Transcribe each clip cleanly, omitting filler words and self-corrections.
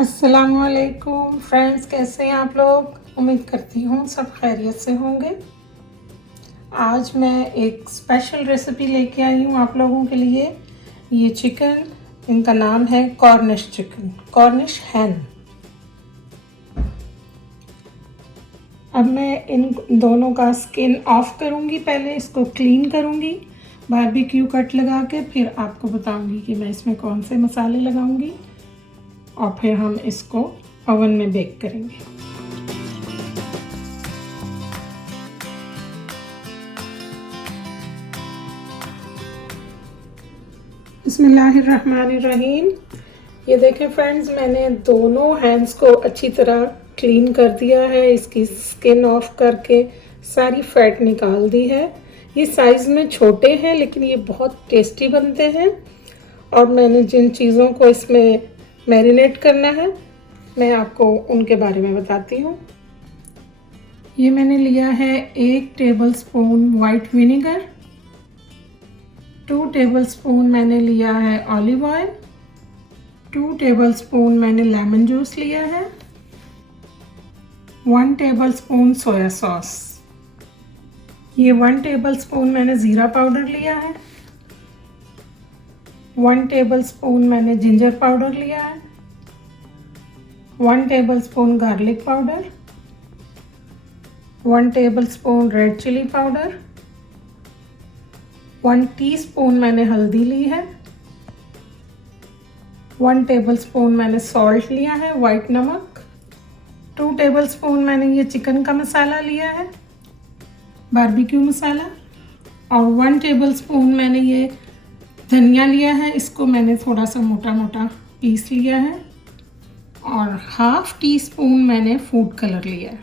अस्सलामुअलैकुम फ्रेंड्स, कैसे हैं आप लोग। उम्मीद करती हूँ सब खैरियत से होंगे। आज मैं एक स्पेशल रेसिपी लेके आई हूँ आप लोगों के लिए। ये चिकन, इनका नाम है कॉर्निश चिकन, कॉर्निश हैन। अब मैं इन दोनों का स्किन ऑफ करूँगी, पहले इसको क्लीन करूँगी बारबेक्यू कट लगा के, फिर आपको बताऊँगी कि मैं इसमें कौन से मसाले लगाऊँगी और फिर हम इसको ओवन में बेक करेंगे। बिस्मिल्लाहिर्रहमानिर्रहीम। ये देखें फ्रेंड्स, मैंने दोनों हैंड्स को अच्छी तरह क्लीन कर दिया है, इसकी स्किन ऑफ करके सारी फैट निकाल दी है। ये साइज़ में छोटे हैं लेकिन ये बहुत टेस्टी बनते हैं। और मैंने जिन चीज़ों को इसमें मैरिनेट करना है मैं आपको उनके बारे में बताती हूँ। ये मैंने लिया है 1 टेबलस्पून वाइट विनेगर, 2 टेबलस्पून मैंने लिया है ऑलिव ऑयल, 2 टेबलस्पून मैंने लेमन जूस लिया है, 1 टेबलस्पून सोया सॉस, ये 1 टेबलस्पून मैंने ज़ीरा पाउडर लिया है, 1 टेबलस्पून मैंने जिंजर पाउडर लिया है, 1 tablespoon garlic powder, 1 tablespoon red chilli powder, 1 teaspoon मैंने हल्दी ली है, 1 टेबलस्पून मैंने सॉल्ट लिया है, वाइट नमक, 2 टेबलस्पून मैंने ये चिकन का मसाला लिया है, बारबेक्यू मसाला, और 1 टेबलस्पून मैंने ये धनिया लिया है, इसको मैंने थोड़ा सा मोटा मोटा पीस लिया है, और हाफ टी स्पून मैंने फूड कलर लिया है।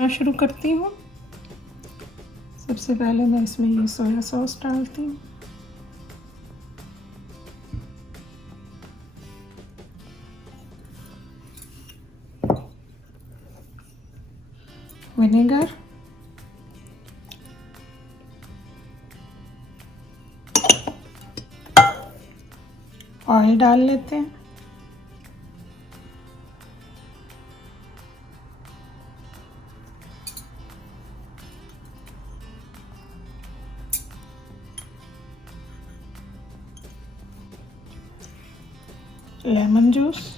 मैं शुरू करती हूँ। सबसे पहले मैं इसमें ये सोया सॉस डालती हूँ, विनेगर, ऑयल डाल लेते हैं, लेमन जूस,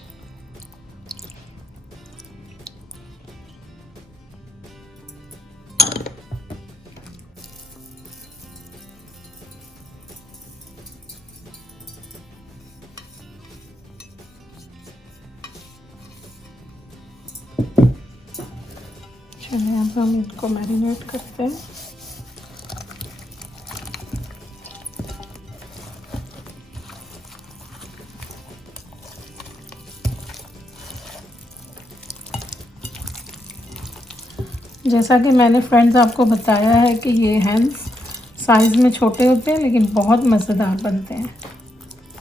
चलिए अब हम इसको मैरिनेट करते हैं। जैसा कि मैंने फ्रेंड्स आपको बताया है कि ये हैंस साइज़ में छोटे होते हैं लेकिन बहुत मज़ेदार बनते हैं।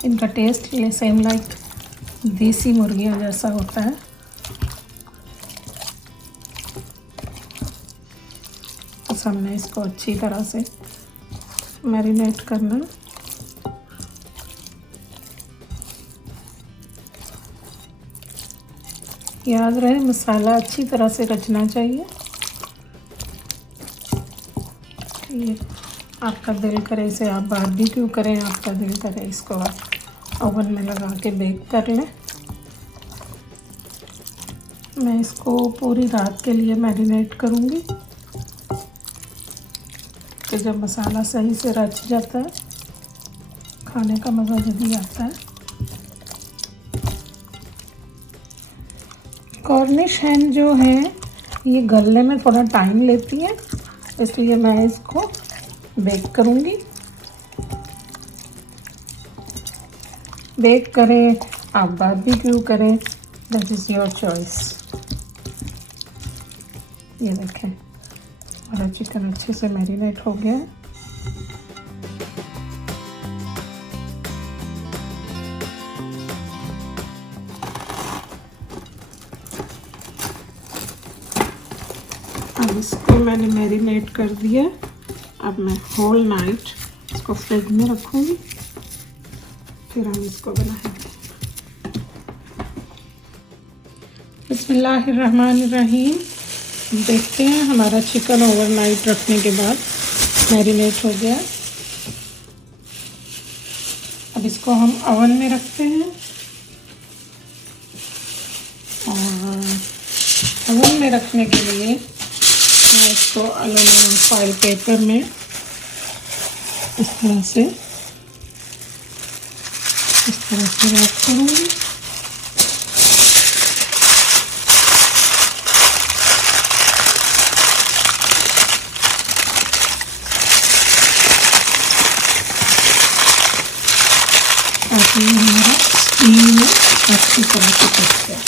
इनका टेस्ट सेम लाइक देसी मुर्गियों जैसा होता है। बस हमने इसको अच्छी तरह से मैरिनेट करना है। याद रहे मसाला अच्छी तरह से रचना चाहिए। ये आपका दिल करे इसे आप बारबेक्यू करें, आपका दिल करे इसको आप ओवन में लगा के बेक कर लें। मैं इसको पूरी रात के लिए मैरिनेट करूँगी कि जब मसाला सही से रच जाता है खाने का मज़ा जल्दी आता है। कॉर्निश हैन जो है ये गलने में थोड़ा टाइम लेती है, इसलिए मैं इसको बेक करूँगी। बेक करें आप बारबेक्यू करें, दैट इज़ योर चॉइस। ये देखें हमारा चिकन अच्छे से मैरिनेट हो गया है। अब इसको मैंने मैरिनेट कर दिया। अब मैं होल नाइट इसको फ्रिज में रखूँगी, फिर हम इसको बनाएंगे। बिस्मिल्लाहिर्रहमानिर्रहीम। देखते हैं हमारा चिकन ओवरनाइट रखने के बाद मैरिनेट हो गया। अब इसको हम ओवन में रखते हैं और ओवन में रखने के लिए मैं इसको एल्युमिनियम फॉइल पेपर में इस तरह से रैप करूँगी। ताकि हमारा स्टीम में अच्छी तरह से पक जाए।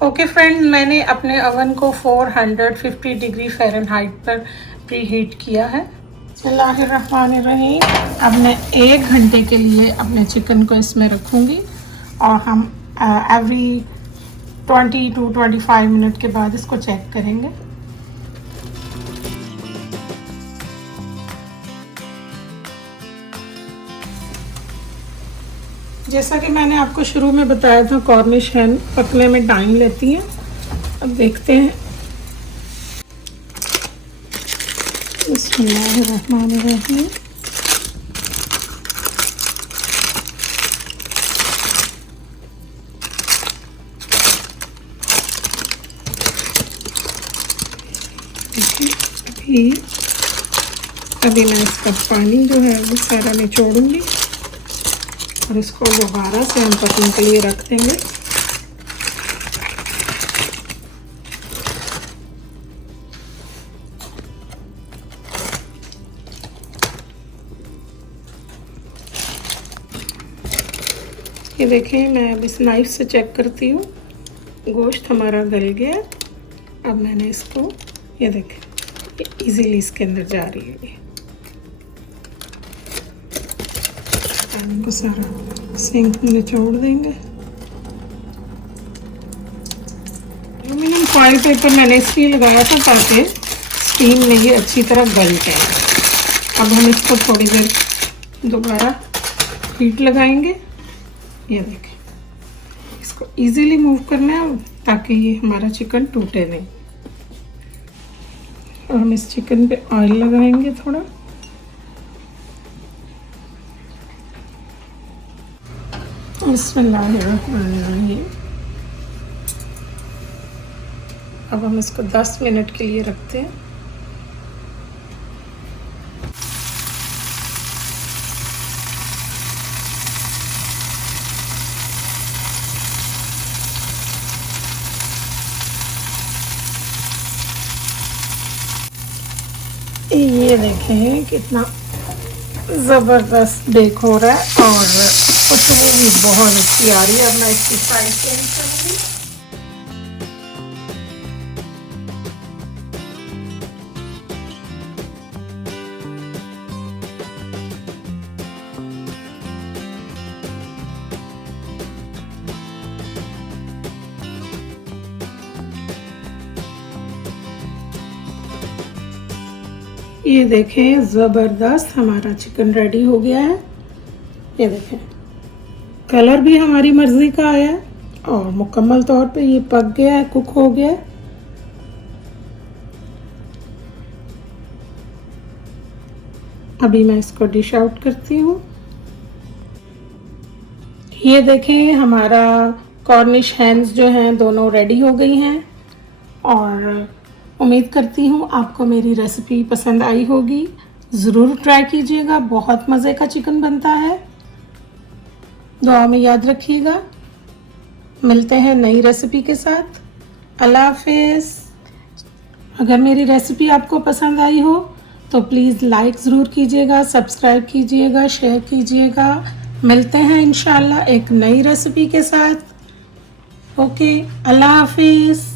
ओके फ्रेंड, मैंने अपने ओवन को 450 डिग्री फ़ारेनहाइट पर प्री हीट किया है। बिस्मिल्लाहिर्रहमानिर्रहीम। अब मैं 1 घंटे के लिए अपने चिकन को इसमें रखूँगी और हम एवरी 20 to 25 मिनट के बाद इसको चेक करेंगे। जैसा कि मैंने आपको शुरू में बताया था, कॉर्निश हैन पकने में टाइम लेती हैं। अब देखते हैं। बिस्मिल्लाहिर्रहमानिर्रहीम। अभी मैं इसका पानी जो है वो सारा निचोड़ूंगी और इसको दोबारा से हम पकने के लिए रख देंगे। ये देखें, मैं अब इस नाइफ से चेक करती हूँ, गोश्त हमारा गल गया। अब मैंने इसको, ये देखें, इजीली इसके अंदर जा रही है। पानी को सारा सिंक में निचोड़ देंगे। एल्युमिनियम फॉइल पेपर मैंने इसलिए लगाया था ताकि स्टीम में ये अच्छी तरह गल जाए। अब हम इसको थोड़ी देर दोबारा हीट लगाएंगे। ये देखें, इसको इजीली मूव करना है ताकि ये हमारा चिकन टूटे नहीं। और हम इस चिकन पे ऑयल लगाएंगे थोड़ा। बिस्मिल्लाहिर्रहमानिर्रहीम। अब हम इसको 10 मिनट के लिए रखते हैं। ये देखें कितना ज़बरदस्त बेक हो रहा है और खुशबू भी बहुत अच्छी आ रही है। अब मैं इसकी साइड चेंज करूँगी। ये देखें, ज़बरदस्त हमारा चिकन रेडी हो गया है। ये देखें, कलर भी हमारी मर्ज़ी का आया है और मुकम्मल तौर पे ये पक गया है, कुक हो गया है। अभी मैं इसको डिश आउट करती हूँ। ये देखें, हमारा कॉर्निश हैन्स जो हैं दोनों रेडी हो गई हैं और उम्मीद करती हूँ आपको मेरी रेसिपी पसंद आई होगी। ज़रूर ट्राई कीजिएगा, बहुत मज़े का चिकन बनता है। दुआ में याद रखिएगा। मिलते हैं नई रेसिपी के साथ। अल्लाह हाफ़िज़। अगर मेरी रेसिपी आपको पसंद आई हो तो प्लीज़ लाइक ज़रूर कीजिएगा, सब्सक्राइब कीजिएगा, शेयर कीजिएगा। मिलते हैं इंशाल्लाह एक नई रेसिपी के साथ। ओके, अल्लाह हाफ़िज़।